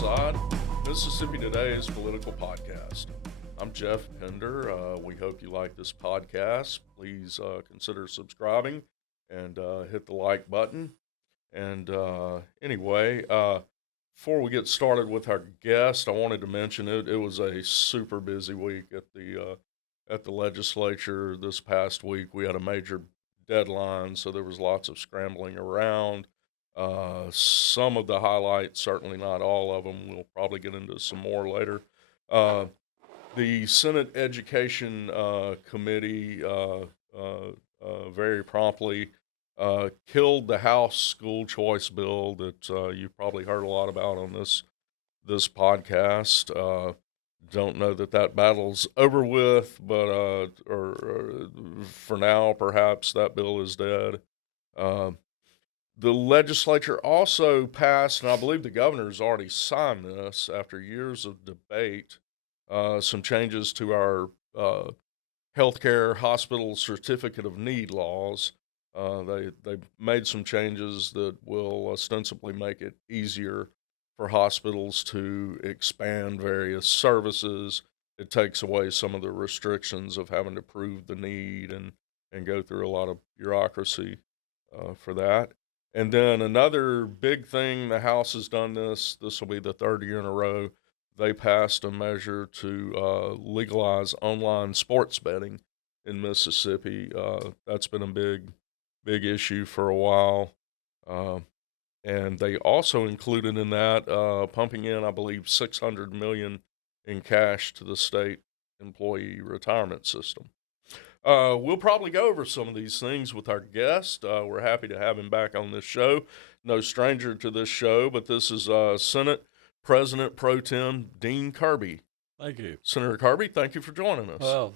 Side, Mississippi Today's political podcast. I'm Jeff Pender. We hope you like this podcast. Please consider subscribing and hit the like button. And anyway, before we get started with our guest, I wanted to mention it was a super busy week at the legislature this past week. We had a major deadline, so there was lots of scrambling around. Some of the highlights, certainly not all of them. We'll probably get into some more later. The Senate Education Committee very promptly killed the House school choice bill that you've probably heard a lot about on this podcast. Don't know that battle's over with, but for now, perhaps that bill is dead. The legislature also passed, and I believe the governor's already signed this after years of debate, some changes to our healthcare hospital certificate of need laws. They made some changes that will ostensibly make it easier for hospitals to expand various services. It takes away some of the restrictions of having to prove the need and go through a lot of bureaucracy for that. And then another big thing, the House has done this will be the third year in a row. They passed a measure to legalize online sports betting in Mississippi. That's been a big issue for a while. And they also included in that pumping in, I believe, $600 million in cash to the state employee retirement system. We'll probably go over some of these things with our guest. We're happy to have him back on this show. No stranger to this show, but this is Senate President Pro Tem Dean Kirby. Thank you. Senator Kirby, thank you for joining us. Well,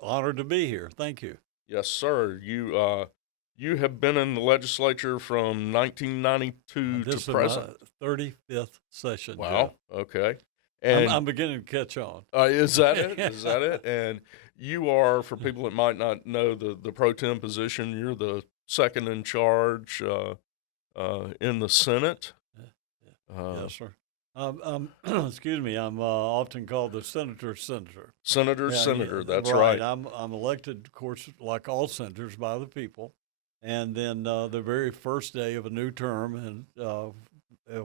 honored to be here. Thank you. Yes, sir. You have been in the legislature from 1992 this to present. Is my 35th session. Wow. Jeff. Okay. And I'm beginning to catch on. Is that it? Is that it? And you are, for people that might not know the pro tem position, you're the second in charge in the Senate. Yes, sir. Excuse me. I'm often called the senator's senator. Senator. That's right. I'm elected, of course, like all senators, by the people. And then the very first day of a new term, and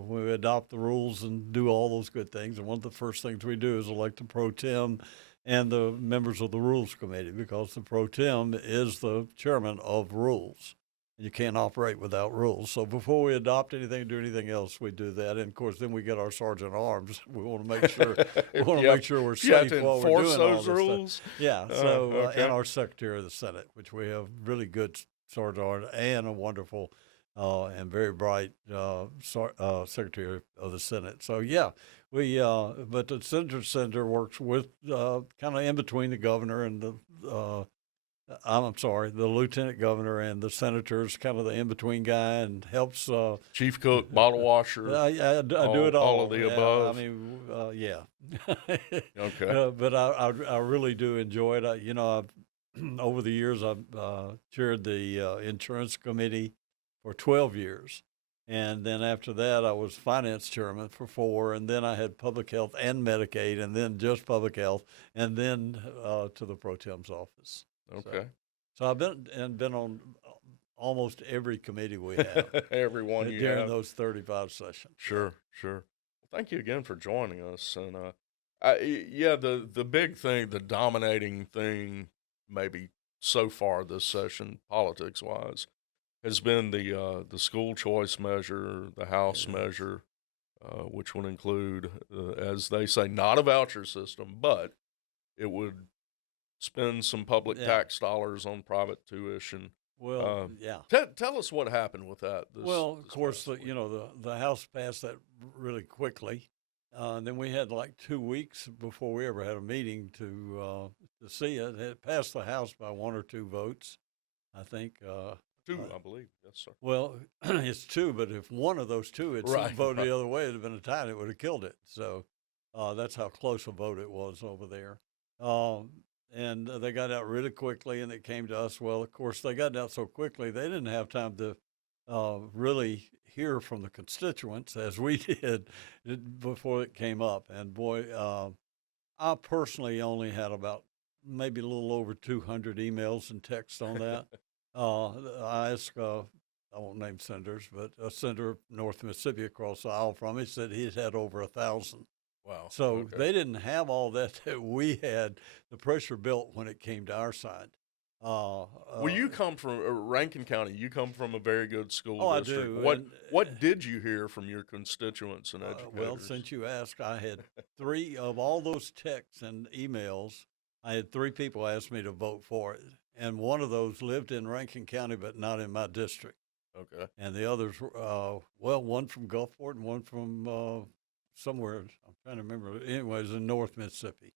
we adopt the rules and do all those good things. And one of the first things we do is elect the pro tem and the members of the Rules Committee, because the pro tem is the chairman of rules. You can't operate without rules. So before we adopt anything, do anything else, we do that. And of course, then we get our sergeant at arms. We want to make sure make sure we're safe while we're doing all this rules. stuff. Yeah. So okay. and our Secretary of the Senate, which we have really good sergeant and a wonderful and very bright Secretary of the Senate. So yeah, we but the Senator's Center works with kind of in between the governor and the the lieutenant governor and the senator's kind of the in-between guy, and helps chief cook, bottle washer. I do it all. All of the above. I mean, yeah. Okay. But I really do enjoy it. I've over the years I've chaired the insurance committee for 12 years. And then after that, I was finance chairman for 4, and then I had public health and Medicaid, and then just public health, and then to the pro tem's office. Okay. So I've been on almost every committee we have. Every one you during have. those 35 sessions. Sure. Well, thank you again for joining us. And the big thing, the dominating thing, maybe so far this session, politics-wise, has been the school choice measure, the House measure, which would include, as they say, not a voucher system, but it would spend some public tax dollars on private tuition. Well, Tell us what happened with that. Of course, the House passed that really quickly. And then we had like 2 weeks before we ever had a meeting to see it. It passed the House by 1 or 2 votes, I think. 2, I believe. Yes, sir. Well, it's 2, but if one of those 2 had voted the other way, it would have been a tie, and it would have killed it. So that's how close a vote it was over there. And they got out really quickly, and it came to us. Well, of course, they got out so quickly, they didn't have time to really hear from the constituents as we did before it came up. And boy, I personally only had about maybe a little over 200 emails and texts on that. I asked, I won't name senators, but a senator North Mississippi across the aisle from me said he'd had over 1,000. Wow. So Okay. they didn't have all that we had. The pressure built when it came to our side. Well, you come from Rankin County. You come from a very good school Oh, I district. do. What did you hear from your constituents and educators? Well, since you asked, I had three of all those texts and emails. I had three people ask me to vote for it, and one of those lived in Rankin County, but not in my district. Okay. And the others, well, one from Gulfport and one from somewhere. I'm trying to remember. Anyways, in North Mississippi.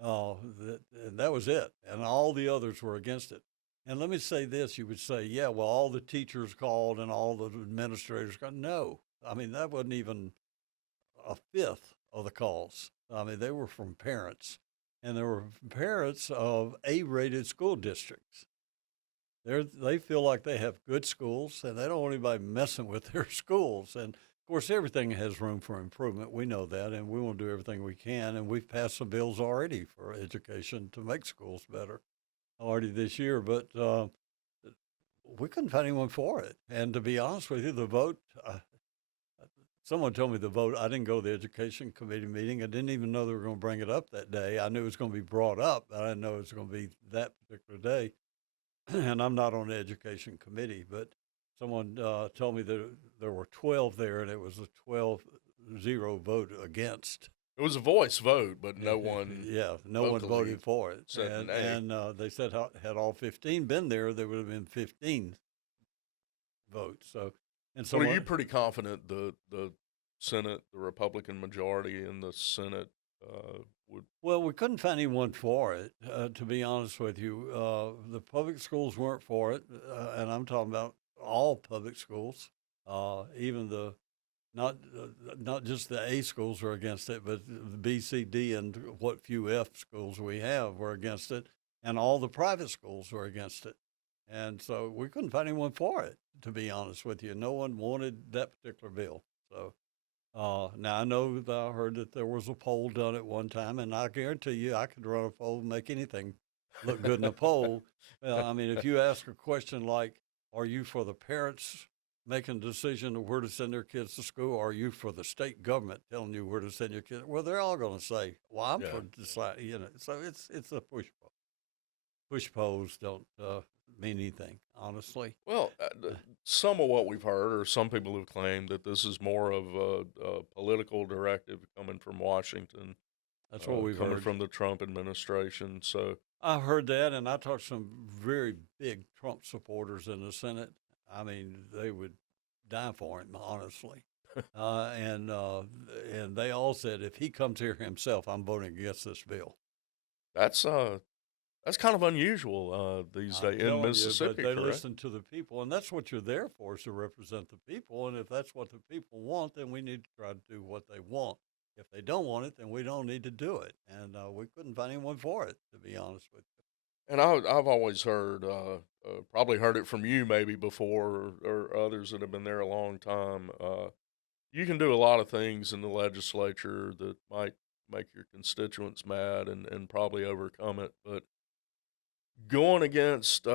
That was it, and all the others were against it. And let me say this: you would say, yeah, well, all the teachers called and all the administrators called. No, I mean that wasn't even a fifth of the calls. I mean they were from parents, and there were parents of A-rated school districts. They feel like they have good schools, and they don't want anybody messing with their schools. And of course, everything has room for improvement. We know that, and we want to do everything we can. And we've passed some bills already for education to make schools better already this year. But we couldn't find anyone for it. And to be honest with you, the vote, someone told me the vote, I didn't go to the education committee meeting. I didn't even know they were going to bring it up that day. I knew it was going to be brought up, but I didn't know it was going to be that particular day. And I'm not on the education committee, but someone told me that there were 12 there, and it was a 12-0 vote against. It was a voice vote, but no one. Yeah, no one voted for it. And they said had all 15 been there, there would have been 15 votes. So, and so are you pretty confident the Senate, the Republican majority in the Senate would? Well, we couldn't find anyone for it, to be honest with you. The public schools weren't for it, and I'm talking about all public schools, even the not just the A schools were against it, but the B, C, D, and what few F schools we have were against it, and all the private schools were against it. And so we couldn't find anyone for it, to be honest with you. No one wanted that particular bill. So now I know that I heard that there was a poll done at one time, and I guarantee you I could run a poll and make anything look good in a poll. I mean, if you ask a question like, are you for the parents making a decision of where to send their kids to school, or are you for the state government telling you where to send your kids? Well, they're all going to say, well, I'm for decide, so it's a push poll. Push polls don't mean anything, honestly. Well, some of what we've heard, or some people have claimed that this is more of a political directive coming from Washington. That's what we've coming heard from the Trump administration. So I heard that, and I talked to some very big Trump supporters in the Senate. I mean, they would die for him, honestly. And they all said, if he comes here himself, I'm voting against this bill. That's kind of unusual these days in Mississippi. But they listen to the people, and that's what you're there for, is to represent the people. And if that's what the people want, then we need to try to do what they want. If they don't want it, then we don't need to do it. And we couldn't find anyone for it, to be honest with you. And I've always heard, probably heard it from you maybe before, or others that have been there a long time. You can do a lot of things in the legislature that might make your constituents mad and probably overcome it. But going against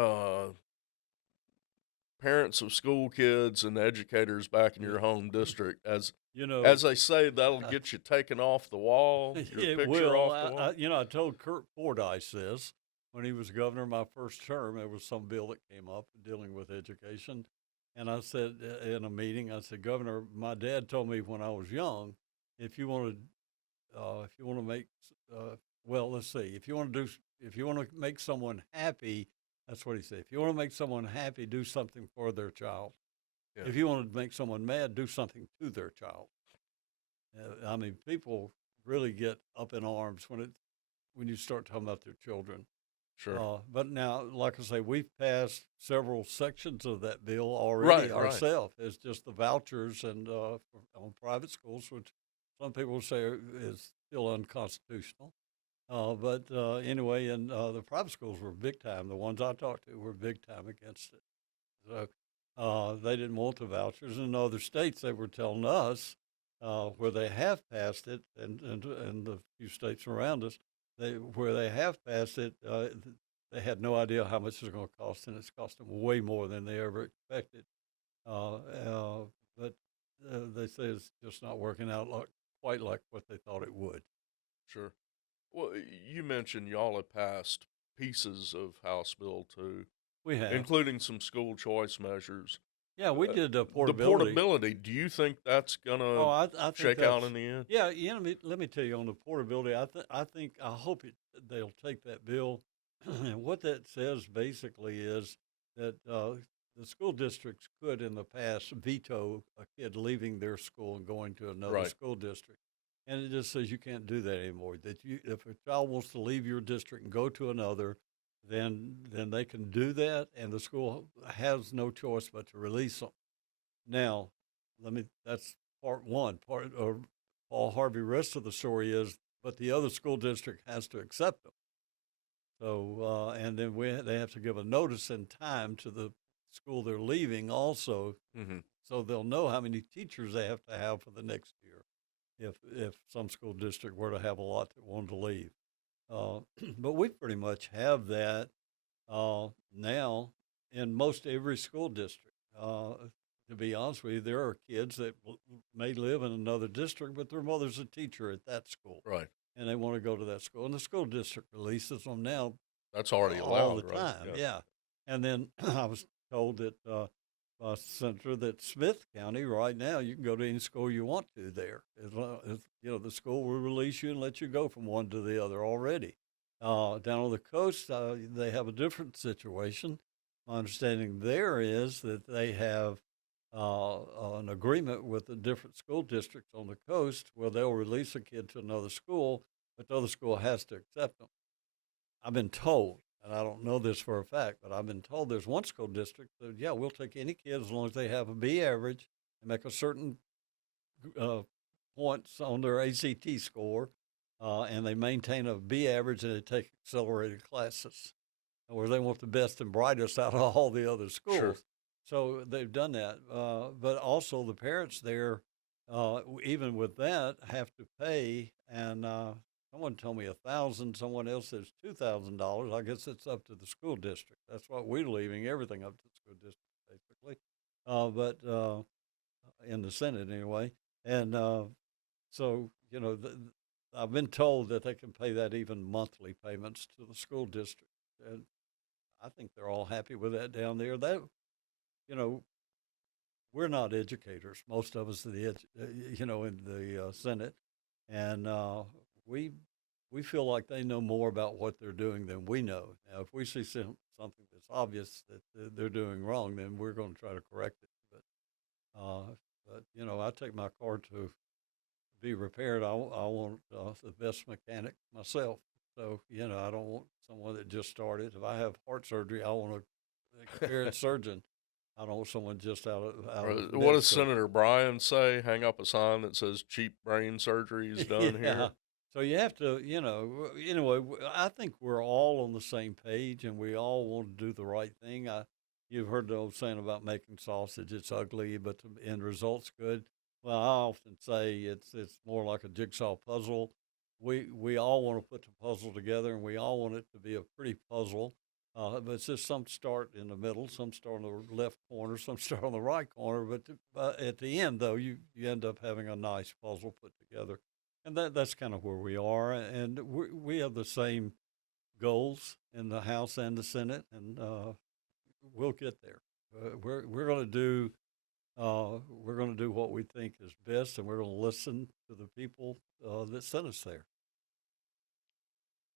parents of school kids and educators back in your home district, as they say, that'll get you taken off the wall. Your picture off the wall. I told Kurt Fordyce this when he was governor my first term. There was some bill that came up dealing with education, and I said in a meeting, I said, Governor, my dad told me when I was young, if you want to make, let's see, if you want to make someone happy, that's what he said. If you want to make someone happy, do something for their child. Yeah. If you want to make someone mad, do something to their child. I mean, people really get up in arms when you start talking about their children. Sure. But now, like I say, we've passed several sections of that bill already ourselves. It's just the vouchers and on private schools, which some people say is still unconstitutional. But anyway, and the private schools were big time. The ones I talked to were big time against it. So They didn't want the vouchers. In other states, they were telling us where they have passed it, and the few states around us, where they have passed it, they had no idea how much it's going to cost, and it's cost them way more than they ever expected. But they say it's just not working out quite like what they thought it would. Sure. Well, you mentioned y'all have passed pieces of House Bill 2, We have. including some school choice measures. Yeah, we did The portability. portability, do you think that's Oh, gonna I think shake out that's in the end? yeah. Let me tell you on the portability. I hope they'll take that bill. And what that says basically is that the school districts could in the past veto a kid leaving their school and going to another Right. school district, and it just says you can't do that anymore. That if a child wants to leave your district and go to another, then they can do that, and the school has no choice but to release them. Now, that's part one. Paul Harvey, rest of the story is, but the other school district has to accept them. So, and then they have to give a notice in time to the school they're leaving also, Mm-hmm. so they'll know how many teachers they have to have for the next year if some school district were to have a lot that wanted to leave. But we pretty much have that now in most every school district. To be honest with you, there are kids that may live in another district, but their mother's a teacher at that school, Right. and they want to go to that school. And the school district releases them now That's already all allowed, the right? time. Yeah. Yeah. And then I was told that by Senator that Smith County right now you can go to any school you want to there. As long as, the school will release you and let you go from one to the other already. Down on the coast, they have a different situation. My understanding there is that they have an agreement with the different school districts on the coast where they'll release a kid to another school, but the other school has to accept them. I've been told, and I don't know this for a fact, but I've been told there's one school district that, yeah, we'll take any kid as long as they have a B average and make a certain uh, points on their ACT score, and they maintain a B average and they take accelerated classes, where they want the best and brightest out of all the other schools. Sure. So they've done that. But also the parents there, even with that, have to pay. And someone told me 1,000. Someone else says $2,000. I guess it's up to the school district. That's what we're leaving everything up to the school district, basically. But in the Senate anyway. And so I've been told that they can pay that even monthly payments to the school district. And I think they're all happy with that down there. That you know, we're not educators. Most of us, in the Senate, and we feel like they know more about what they're doing than we know. Now, if we see something that's obvious that they're doing wrong, then we're going to try to correct it. But I take my car to be repaired. I want the best mechanic myself. So I don't want someone that just started. If I have heart surgery, I want an experienced surgeon. I don't want someone just out of What med does school. Senator Bryan say? Hang up a sign that says "cheap brain surgery is done Yeah. here." So you have to, anyway, I think we're all on the same page and we all want to do the right thing. You've heard the old saying about making sausage, it's ugly, but the end result's good. Well, I often say it's more like a jigsaw puzzle. We all want to put the puzzle together and we all want it to be a pretty puzzle. But it's just some start in the middle, some start on the left corner, some start on the right corner. But at the end, though, you end up having a nice puzzle put together. And that's kind of where we are. And we have the same goals in the House and the Senate, and we'll get there. We're going to do what we think is best, and we're going to listen to the people that sent us there.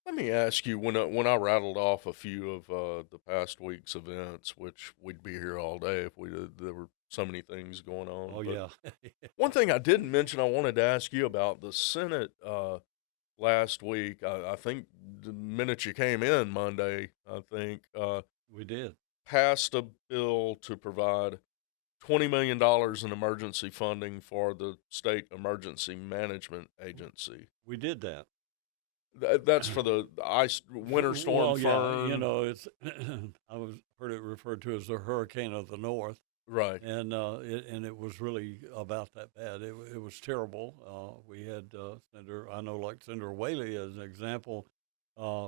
Let me ask you, when I rattled off a few of the past week's events, which we'd be here all day if there were so many things going on. Oh, but yeah. one thing I didn't mention, I wanted to ask you about the Senate last week. I think the minute you came in Monday, I think We did. passed a bill to provide $20 million in emergency funding for the state emergency management agency. We did that. That's for the Winter Storm Well, yeah, Fern. it's I was heard it referred to as the hurricane of the north. Right. and it was really about that bad. It was terrible. We had I know, like Senator Whaley as an example. Uh,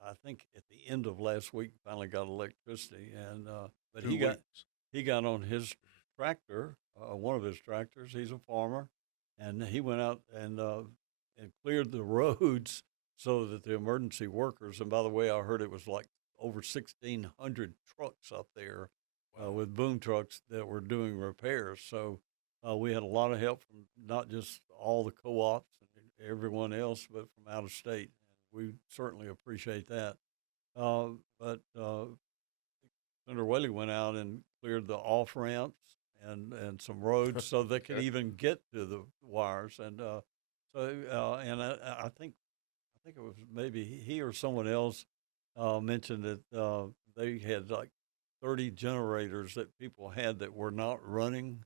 I think at the end of last week finally got electricity, and but 2 weeks. he got on his tractor, one of his tractors. He's a farmer, and he went out and cleared the roads so that the emergency workers. And by the way, I heard it was like over 1,600 trucks up there Wow. with boom trucks that were doing repairs. So we had a lot of help from not just all the co-ops and everyone else, but from out of state. We certainly appreciate that. But Senator Whaley went out and cleared the off ramps and some roads so they could Okay. even get to the wires. And I think it was maybe he or someone else mentioned that they had like 30 generators that people had that were not running,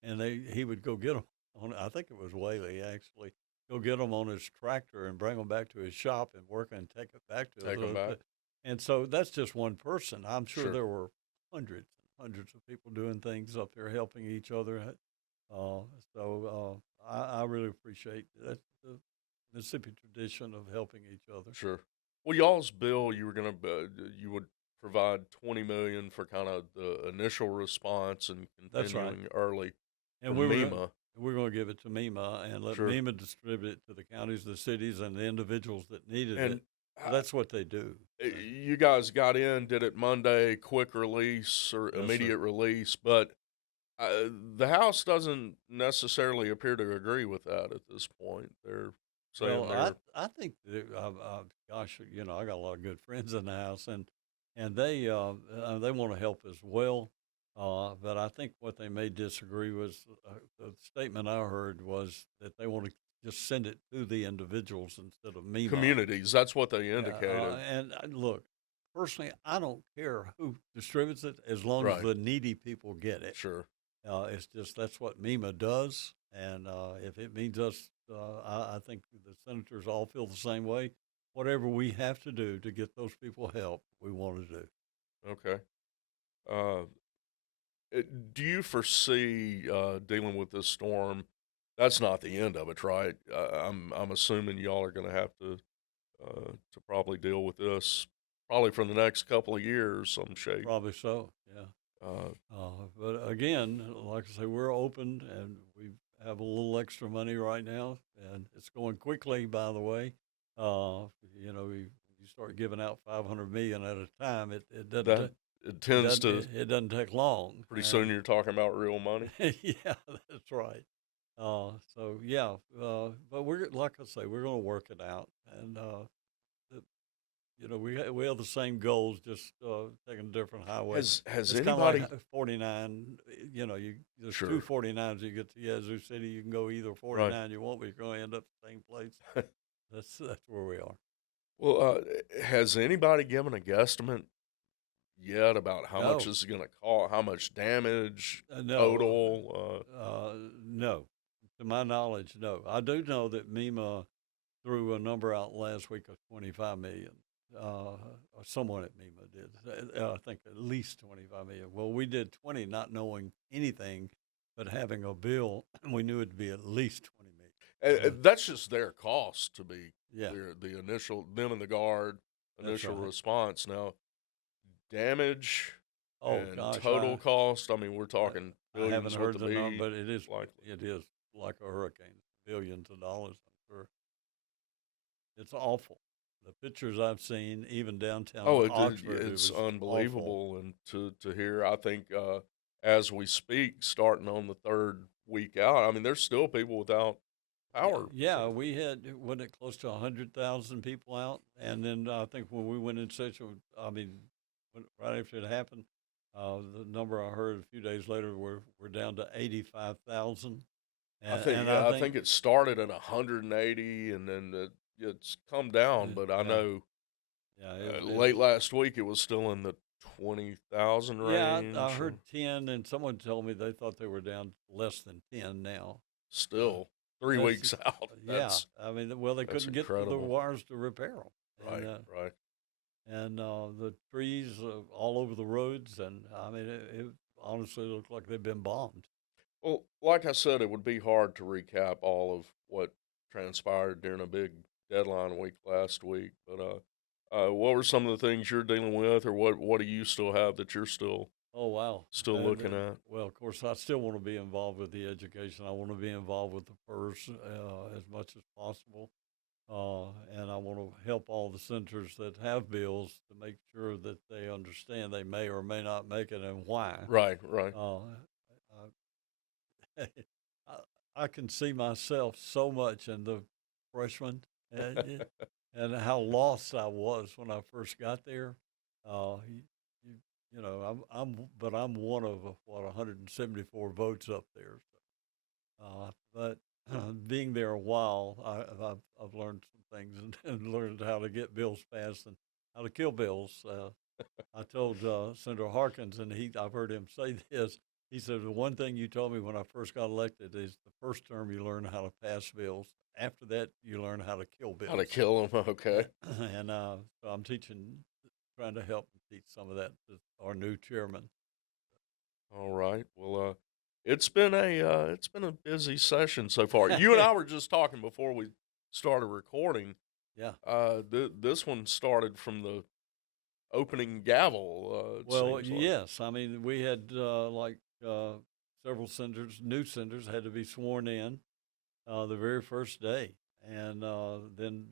and he would go get them on. I think it was Whaley actually go get them on his tractor and bring them back to his shop and work and take it back to Take them back. and so that's just one person. I'm sure Sure. there were hundreds and hundreds of people doing things up there, helping each other. Uh, I really appreciate that the Mississippi tradition of helping each other. Sure. Well, y'all's bill, you were gonna you would provide 20 million for kind of the initial response and That's right. continuing early for And MEMA. we're going to give it to MEMA and let Sure. MEMA distribute it to the counties, the cities, and the individuals that needed And it. So that's what they do. you guys got in, did it Monday, quick release or Yes, sir. immediate release, but the House doesn't necessarily appear to agree with that at this point. They're saying Well, they're I think that, gosh, I got a lot of good friends in the House, and they want to help as well. But I think what they may disagree was the statement I heard was that they want to just send it to the individuals instead of MEMA. communities. That's what they Yeah, indicated. and look, personally, I don't care who distributes it as long as Right. the needy people get it. Sure. It's just that's what MEMA does, and if it means us, I think the senators all feel the same way. Whatever we have to do to get those people help, we want to do. Okay. Uh, do you foresee dealing with this storm? That's not the end of it, right? I'm assuming y'all are going to have to probably deal with this probably for the next couple of years, some shape. Probably so, yeah. Uh, But again, like I say, we're open, and we have a little extra money right now, and it's going quickly. By the way, you start giving out 500 million at a time, it doesn't. that it tends to It doesn't take long. pretty soon you're talking about real money. Yeah, that's right. So yeah, but we're like I say, we're going to work it out, and it, we have the same goals, just taking different highways. Has It's kind of like anybody 49. There's sure 249s. You get to Yazoo City, you can go either right? 49 you want, but you're going to end up the same place. That's where we are. Well, has anybody given a guesstimate yet about how much No, this is going to cost, how much damage no, total? no. To my knowledge, no. I do know that MEMA threw a number out last week of 25 million. Or someone at MEMA did. I think at least 25 million. Well, we did 20, not knowing anything, but having a bill, we knew it'd be at least 20 million. That's just their cost to be Yeah, clear. The initial, them and the guard that's initial right. response. Now, damage Oh and gosh, total cost. I mean, we're talking I haven't billions with heard the the number, B, but likely. it is like a hurricane, billions of dollars. I'm sure it's awful. The pictures I've seen, even downtown Oh, Oxford, it it's was awful. unbelievable, and to hear. I think as we speak, starting on the third week out, I mean, there's still people without Yeah, power. yeah, we had wasn't it close to 100,000 people out, and then I think when we went in session, I mean, right after it happened, the number I heard a few days later we're down to 85,000, I think and I yeah, I think think it started at 180, and then it's come down. But I yeah, know yeah, late last week it was still in the 20,000 yeah, I range. heard 10, and someone told me they thought they were down less than 10 now. Uh, Still 3 weeks that's out. yeah, I mean, well, they That's couldn't get to the incredible. wires to repair them, Right, right. and the trees all over the roads, and I mean, honestly look like they've been bombed. Well, like I said, it would be hard to recap all of what transpired during a big deadline week last week. But what were some of the things you're dealing with, or what do you still have that you're Oh, wow. still looking at? Well, of course, I still want to be involved with the education. I want to be involved with the PERS as much as possible. And I want to help all the senators that have bills to make sure that they understand they may or may not make it and why. Right, right. I, I can see myself so much in the freshman and, and how lost I was when I first got there. You, you, you know, but I'm one of what 174 votes up there. But being there a while, I've learned some things and learned how to get bills passed and how to kill bills. I told Senator Harkins, and I've heard him say this. He said, the one thing you told me when I first got elected is the first term you learn how to pass bills. After that, you learn how to kill bills. How to kill them? Okay. And so I'm trying to help teach some of that to our new chairman. All right. Well, it's been a busy session so far. You and I were just talking before we started recording. Yeah. This one started from the opening gavel. Well, seems like. yes. I mean, we had several senators, new senators, had to be sworn in the very first day, and then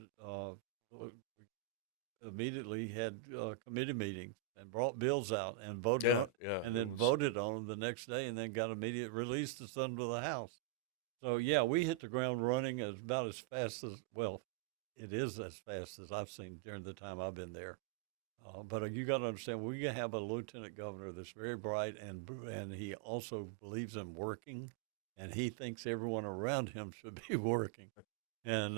immediately had committee meetings and brought bills out and voted on, and then voted on them the next day, and then got immediate release to send to the House. So yeah, we hit the ground running about as fast as, well, it is as fast as I've seen during the time I've been there. But you got to understand, we have a lieutenant governor that's very bright, and he also believes in working, and he thinks everyone around him should be working, and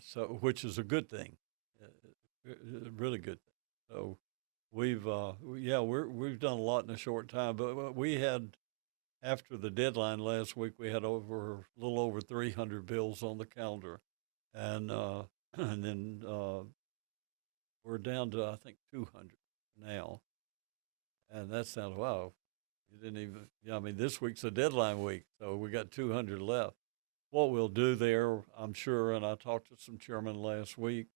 so, which is a good thing, really good thing. So we've done a lot in a short time, but we had, after the deadline last week, we had a little over 300 bills on the calendar, and and then we're down to, I think, 200 now, and that sounds, wow. You didn't even. Yeah, I mean, this week's a deadline week, so we got 200 left. What we'll do there, I'm sure, and I talked to some chairmen last week.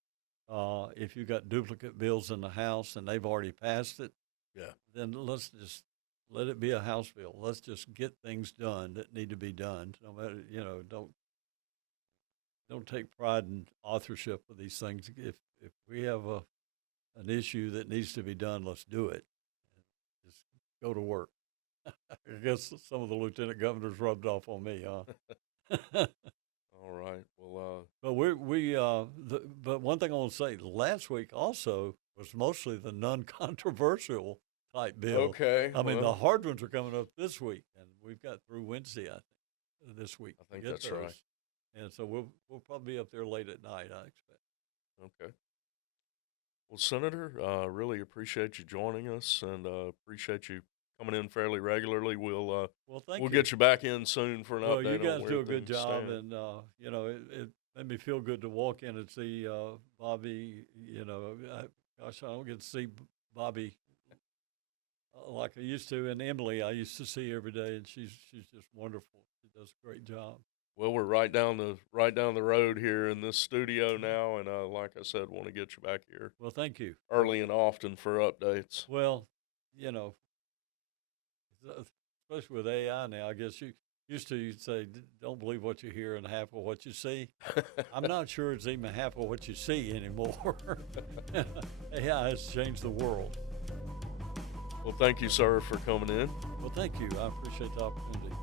If you got duplicate bills in the House and they've already passed it, Yeah. then let's just let it be a House bill. Let's just get things done that need to be done. No matter, don't take pride in authorship of these things. If we have an issue that needs to be done, let's do it. Just go to work. I guess some of the lieutenant governors rubbed off on me, huh? All right. Well, But but one thing I want to say, last week also was mostly the non-controversial type bill. okay. I mean, the well, hard ones are coming up this week, and we've got through Wednesday, I think, this week. I think to get that's right. those. And so we'll probably be up there late at night, I expect. Okay. Well, Senator, really appreciate you joining us, and appreciate you coming in fairly regularly. Well, thank We'll you. get you back in soon for an Well, update you guys on where do a good things job, stand. and it made me feel good to walk in and see Bobby. Gosh, I don't get to see Bobby like I used to, and Emily I used to see every day, and she's just wonderful. She does a great job. Well, we're right down the road here in this studio now, and like I said, want to get you back here Well, thank you. early and often for updates. Well, you know, especially with AI now, I guess you'd say, don't believe what you hear and half of what you see." I'm not sure it's even half of what you see anymore. AI has changed the world. Well, thank you, sir, for coming in. Well, thank you. I appreciate the opportunity.